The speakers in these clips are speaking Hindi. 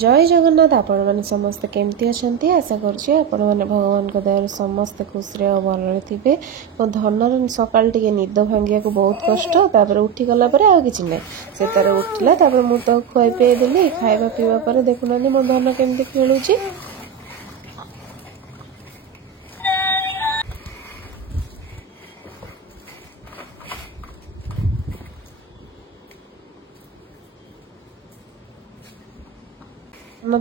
जय जगन्नाथ। आपण मैंने समस्ते केमती अच्छा आशा करुँचे आपण मैंने भगवान दयार समस्ते खुशी और भल थे। मो धनर सका निद भांगा को बहुत कष्ट उठी गला कि ना से तार उठला मुझे खुआई पी देली खाଇବା पीवा पर देखुना मो धन केमती खेलुची।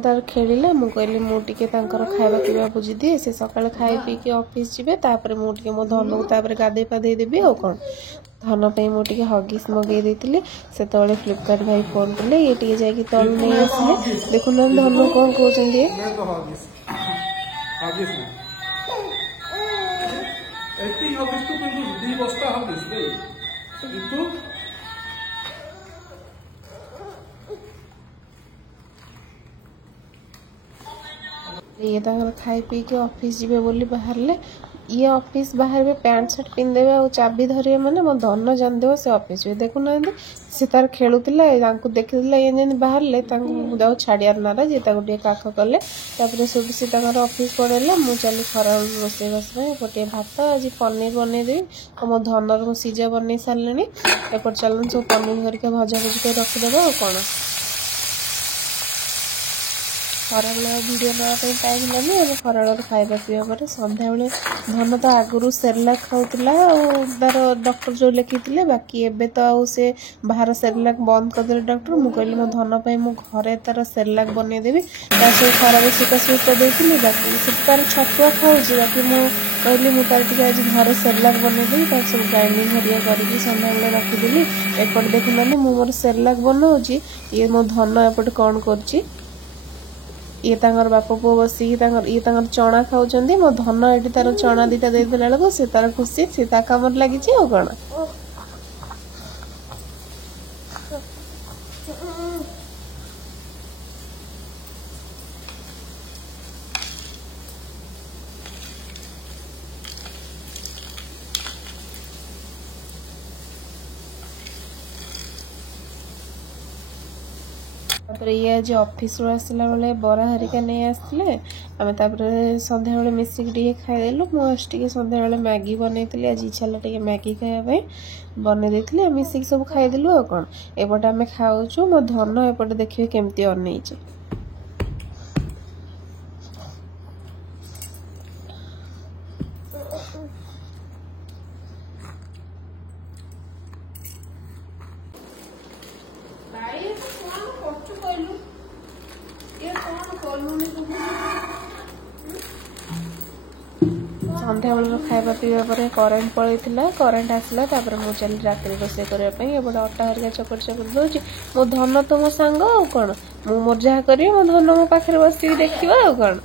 तार खेलिला मु कहली मुझे खाଇବା पीवा बुझी दिए से सका खाई पी के ऑफिस जीवे तापर मुझे मो धन को गाधे पाधे देवी और कौन धन पे मुझे हगिस मगे देती से तले फ्लिपकार्ट भाई फोन कले ये टे जाकि तलू नहीं आसिले देखुना धन कौन कहते ये खाई पी के ऑफिस जीवे बोली बाहर ले ये ऑफिस बाहर पैंट शर्ट पिंधे और चाबी धरिए मैंने मो धन जानदेव से ऑफिस देखुना से तार खेलुला देखी ये बाहर ले छाड़ियार नारा जे गोटे काख कले सब सी ऑफिस पड़ेगा मुझे चली खरा रोसे बस गोटे भात आज पनीर बनईदेवी और मो धनर मो सीजा बन सारे एपट चलन सब पनीर करके भजा भुजी कर रखिदेव और कौन खरा भिडियो नापी टाइम लानी अब खरा खाଇବା पीवा पर सन्ध्या बेले धन तो आगुरी सेरेलाक खाऊला तार डॉक्टर जो लिखी बाकी एबे तो आउ से बाहर सेरेलाक बंद करदे डॉक्टर मु कहली मो धन पे मु घरे तार सेरेलाक बनईदेवी सब खरा सुखा सुखा देती बाकी से तार छतुआ खाऊँ बाकी मु कहली मु तार आज घरे सेरेलाक बनईदेवी तार सब ग्राइंडिंग हरिया करके सन्ध्या बेले रखिदेली एपट देखुना मु मोर सेरेलाक बनाऊँगी ये मो धन एपटे कौन कर ये बाप पु बसिक ये चना खाऊँ मो धन ये तार चना दीटा दे बेलू से तार खुशी सी कम लगी कौन ये आज ऑफिस आसला बेले बरा हरिका नहीं आसले आम सन्ध्या बेले मिसिक टे खाईदेलु मुझे सन्ध्या बेले मैगी बनई आज इच्छा टे मैगी खायापी बनई दे मिसिक सब खाईदेलु और कौन एपटे आम खाऊँ मो धन एपटे देखिए केमती अनई सन्ध्या बेल खाଇବା पीवा पर करेन्ट पलैला करेन्ट आसला मुझे चली रात रोसे करने एपटे अटा हरिका चकट चकट दूसरी मो धन तो मो सांग कौन मु मोर जहाँ करी मो धन मो पाखे बस देखा कौन